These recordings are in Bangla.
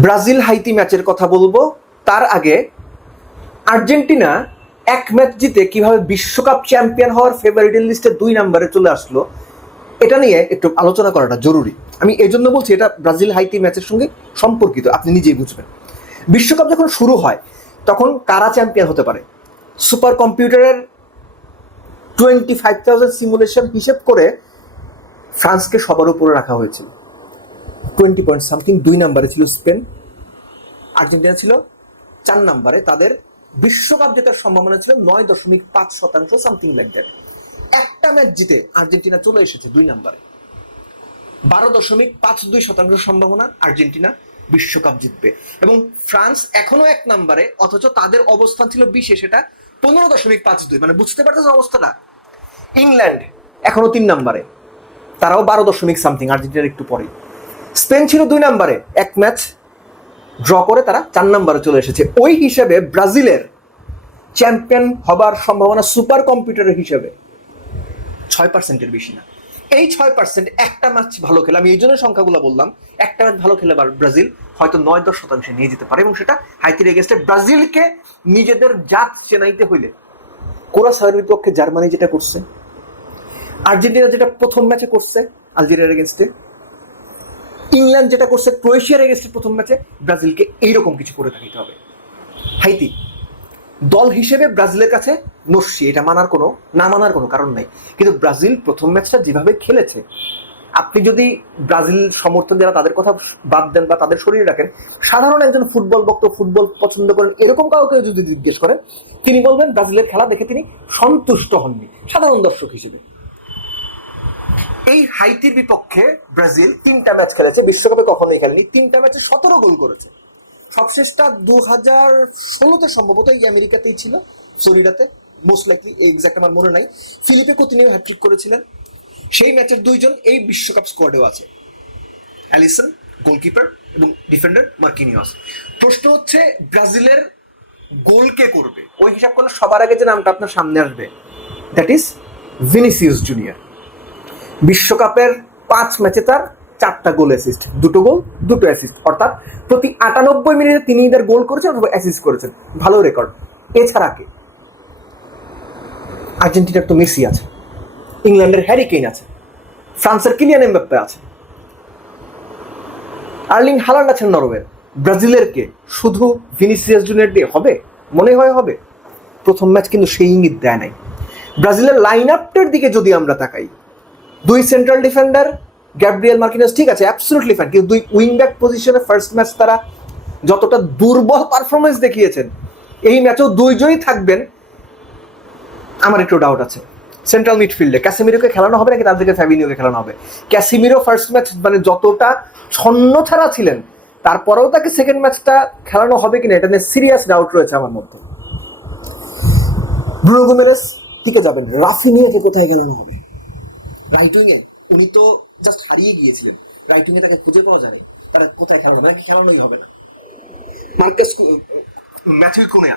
ব্রাজিল হাইতি ম্যাচের কথা বলবো, তার আগে আর্জেন্টিনা এক ম্যাচ জিতে কিভাবে বিশ্বকাপ চ্যাম্পিয়ন হওয়ার ফেভারিটের লিস্টে 2 নম্বরে চলে আসলো, এটা নিয়ে একটু আলোচনা করাটা জরুরি। আমি এই জন্য বলছি, এটা ব্রাজিল হাইতি ম্যাচের সঙ্গে সম্পর্কিত, আপনি নিজেই বুঝবেন। বিশ্বকাপ যখন শুরু হয় তখন কারা চ্যাম্পিয়ন হতে পারে? সুপার কম্পিউটারের 25,000 সিমুলেশন হিসেব করে ফ্রান্সকে সবার উপরে রাখা হয়েছিল, 20 পয়েন্ট সামথিং। 2 নম্বরে ছিল স্পেন, আর্জেন্টিনা ছিল 4 নম্বরে। তাদের বিশ্বকাপ জেতার সম্ভাবনা ছিল 9.5% সামথিং লাইক দ্যাট। একটা ম্যাচ জিতে আর্জেন্টিনা চলে এসেছে 2 নম্বরে। 12.52% সম্ভাবনা আর্জেন্টিনা বিশ্বকাপ জিতবে, এবং ফ্রান্স এখনো 1 নম্বরে, অথচ তাদের অবস্থান ছিল 20-এ, সেটা 15.52। মানে বুঝতে পারতেছেন অবস্থাটা। ইংল্যান্ড এখনো 3 নম্বরে, তারাও 12 সামথিং, আর্জেন্টিনার একটু পরে। স্পেন ছিল 2 নম্বরে, এক ম্যাচ ড্র করে তারা 4 নম্বরে চলে এসেছে। ওই হিসেবে ব্রাজিলের চ্যাম্পিয়ন হবার সম্ভাবনা সুপার কম্পিউটারের হিসেবে 6%-এর বেশি না। এই 6% একটা ম্যাচ ভালো খেলে, আমি এই জন্য সংখ্যাগুলো বললাম, একটা ম্যাচ ভালো খেলে ব্রাজিল হয়তো 9-10% নিয়ে যেতে পারে, এবং সেটা হাইতির এগেন্স্টে। ব্রাজিলকে নিজেদের জাত চেনাইতে হইলে কোরাসাওয়ের বিপক্ষে জার্মানি যেটা করছে, আর্জেন্টিনা যেটা প্রথম ম্যাচে করছে আলজেরিয়ার এগেন্স্টে, ইংল্যান্ড যেটা করছে ক্রোয়েশিয়ার এগেন্স্টে প্রথম ম্যাচে, ব্রাজিলকে এইরকম কিছু করে দেখাতে হবে। হাইতি দল হিসেবে ব্রাজিলের কাছে নস্যি, এটা মানার কোনো না মানার কোনো কারণ নাই। কিন্তু ব্রাজিল প্রথম ম্যাচটা যেভাবে খেলেছে, আপনি যদি ব্রাজিল সমর্থন যারা তাদের কথা বাদ দেন বা তাদের শরীরে রাখেন, সাধারণ একজন ফুটবল ভক্ত, ফুটবল পছন্দ করেন এরকম কাউকে যদি জিজ্ঞেস করেন, তিনি বলবেন ব্রাজিলের খেলা দেখে তিনি সন্তুষ্ট হননি সাধারণ দর্শক হিসেবে। এই হাইতির বিপক্ষে ব্রাজিল 3টা ম্যাচ খেলেছে, বিশ্বকাপে কখনোই খেলেনি। 3টা ম্যাচে 17 গোল করেছে। সবশেষটা 2016-তে সম্ভবত এই আমেরিকাতেই ছিল, ফ্লোরিডাতে, মোস্ট লাইকলি, এক্সাক্ট আমার মনে নাই। ফিলিপে কুতিনিও হ্যাট্রিক করেছিলেন। সেই ম্যাচের 2জন এই বিশ্বকাপ স্কোয়াডেও আছে, অ্যালিসন গোলকিপার এবং ডিফেন্ডার মার্কিনিয়স। প্রশ্ন হচ্ছে ব্রাজিলের গোল কে করবে? ওই হিসাব করলে সবার আগে যে নামটা আপনার সামনে আসবে, দ্যাট ইজ ভিনিসিয়াস জুনিয়র। বিশ্বকাপের 5 ম্যাচে তার 4টা গোল অ্যাসিস্ট, 2টো গোল 2টো অ্যাসিস্ট, অর্থাৎ প্রতি 98 মিনিটে তিনি ইদার গোল করেছেন অথবা অ্যাসিস্ট করেছেন। ভালো রেকর্ড। এছাড়া কে? আর্জেন্টিনার তো মেসি আছে, ইংল্যান্ডের হ্যারি কেইন আছে, ফ্রান্সের কিলিয়ান এমবাপ্পে আছে, আর্লিং হালান্ড আছেন নরওয়ের। ব্রাজিলের কে? শুধু ভিনিসিয়াস জুনিয়র দিয়ে হবে? মনে হয় হবে? প্রথম ম্যাচ কিন্তু সেই ইঙ্গিত দেয় নাই। ব্রাজিলের লাইন আপটার দিকে যদি আমরা তাকাই, 2 সেন্ট্রাল ডিফেন্ডার, গ্যাব্রিয়েল মার্কিনেজ, ঠিক আছে, অ্যাবসলিউটলি ফাইন, কিন্তু 2 উইং ব্যাক পজিশনে ফার্স্ট ম্যাচ তারা যতটা দুর্বল পারফরমেন্স দেখিয়েছেন, এই ম্যাচেও 2 জনই থাকবেন, আমার একটু ডাউট আছে। সেন্ট্রাল মিডফিল্ডে ক্যাসিমিরোকে খেলানো হবে নাকি তাদেরকে ফ্যাবিনিওকে খেলানো হবে? ক্যাসিমিরো ফার্স্ট ম্যাচ মানে যতটা ছন্ন ছাড়া ছিলেন, তারপরেও তাকে সেকেন্ড ম্যাচটা খেলানো হবে কিনা এটা নিয়ে সিরিয়াস ডাউট রয়েছে আমার মধ্যে। ব্রুনো গোমেরেস টিকে যাবেন, রাফিনিয়াকে কোথায় খেলানো হবে? রাইট উইং এ উনি তো জাস্ট হারিয়ে গিয়েছিলেন, রাইট উইং এ তাকে খুঁজে পাওয়া যায়নি, তারা কোথায় খেলানো হবে? খেলানোই হবে না। মার্কেস ম্যাথিউ কুনিয়া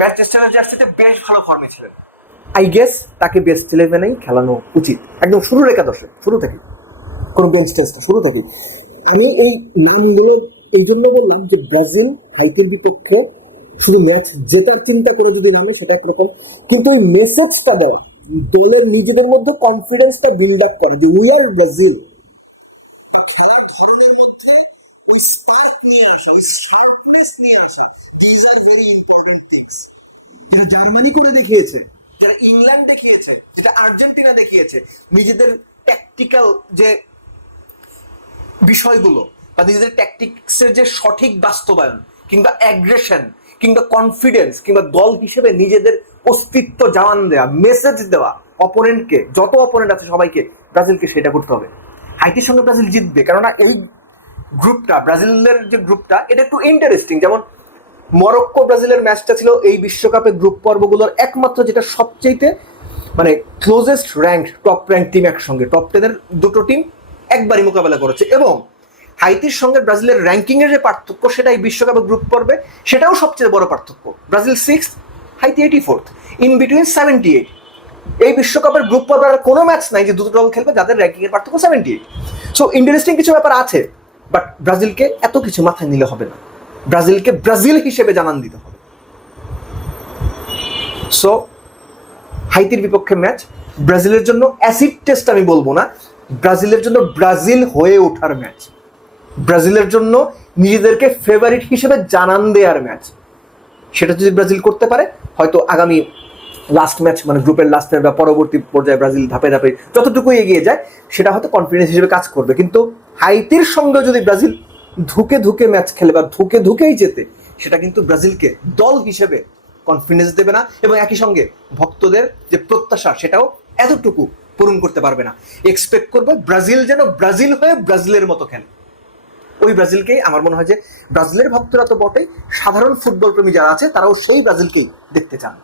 ম্যানচেস্টার জার্সিতে বেশ ভালো ফর্মে ছিলেন, আই গেস তাকে বেস্ট 11-এই খেলানো উচিত, একদম শুরুর একাদশে, শুরু থেকে, কোনো বেঞ্চ টেস্ট শুরু থেকে। আমি এই নামগুলো এই জন্য বললাম যে ব্রাজিল হাইতির বিপক্ষে শুধু ম্যাচ জেতার চিন্তা করে যদি নামে সেটা একরকম, কিন্তু ওই মেসেজটা দেয়, দলের নিজেদের মধ্যে কনফিডেন্সটা বিল্ড আপ করে যে উই আর ব্রাজিল। খেলার ধরনের মধ্যে ওই স্পার্ক নিয়ে আসা, ওই শার্পনেস নিয়ে আসা, this are very important things. যেটা জার্মানি করে দেখিয়েছে, যেটা ইংল্যান্ড দেখিয়েছে, যেটা আর্জেন্টিনা দেখিয়েছে, নিজেদের ট্যাকটিক্যাল যে বিষয়গুলো বা নিজেদের ট্যাকটিক্সের যে সঠিক বাস্তবায়ন কিংবা অ্যাগ্রেশন কিংবা কনফিডেন্স কিংবা দল হিসেবে নিজেদের অস্তিত্ব জানান দেওয়া, মেসেজ দেওয়া অপোনেন্টকে, যত অপোনেন্ট আছে সবাইকে, ব্রাজিলকে সেটা করতে হবে। হাইতির সঙ্গে ব্রাজিল জিতবে, কেননা এই গ্রুপটা, ব্রাজিলের যে গ্রুপটা, এটা একটু ইন্টারেস্টিং। যেমন মরক্কো ব্রাজিলের ম্যাচটা ছিল এই বিশ্বকাপে গ্রুপ পর্বগুলোর একমাত্র যেটা সবচেয়ে মানে closest rank, top rank team একসঙ্গে, টপ 10-এর 2টো টিম একবারই মোকাবেলা করেছে, এবং হাইতির সঙ্গে ব্রাজিলের র্যাঙ্কিং এর যে পার্থক্য, সেটা এই বিশ্বকাপে গ্রুপ পর্বে সেটাও সবচেয়ে বড় পার্থক্য। Brazil 6th, Haiti 84th, in between 78। এই বিশ্বকাপের গ্রুপ পর্বের কোনো ম্যাচ নাই যে দুটো দল খেলবে যাদের র্যাঙ্কিং এর পার্থক্য 78। সো ইন্টারেস্টিং কিছু ব্যাপার আছে। বাট ব্রাজিলকে এত কিছু মাথায় নিলে হবে না, ব্রাজিলকে ব্রাজিল হিসেবে জানান দিতে হবে। সো হাইতির বিপক্ষে ম্যাচ ব্রাজিলের জন্য অ্যাসিড টেস্ট আমি বলবো না, ব্রাজিলের জন্য ব্রাজিল হয়ে ওঠার ম্যাচ, ব্রাজিলের জন্য নিজেদেরকে ফেভারিট হিসেবে জানান দেওয়ার ম্যাচ। সেটা যদি ব্রাজিল করতে পারে, হয়তো আগামী লাস্ট ম্যাচ মানে গ্রুপের লাস্ট ম্যাচ বা পরবর্তী পর্যায়ে ব্রাজিল ধাপে ধাপে যতটুকু এগিয়ে যায় সেটা হয়তো কনফিডেন্স হিসেবে কাজ করবে। কিন্তু হাইতির সঙ্গে যদি ব্রাজিল ধুকে ধুকে ম্যাচ খেলে বা ধুকে ধুকেই জেতে, সেটা কিন্তু ব্রাজিলকে দল হিসেবে কনফিডেন্স দেবে না, এবং একই সঙ্গে ভক্তদের যে প্রত্যাশা সেটাও এতটুকু পূরণ করতে পারবে না। এক্সপেক্ট করবে ব্রাজিল যেন ব্রাজিল হয়ে ব্রাজিলের মতো খেলে। ওই ব্রাজিলকেই আমার মনে হয় যে ব্রাজিলের ভক্তরা তো বটেই, সাধারণ ফুটবল প্রেমী যারা আছে তারাও সেই ব্রাজিলকেই দেখতে চান।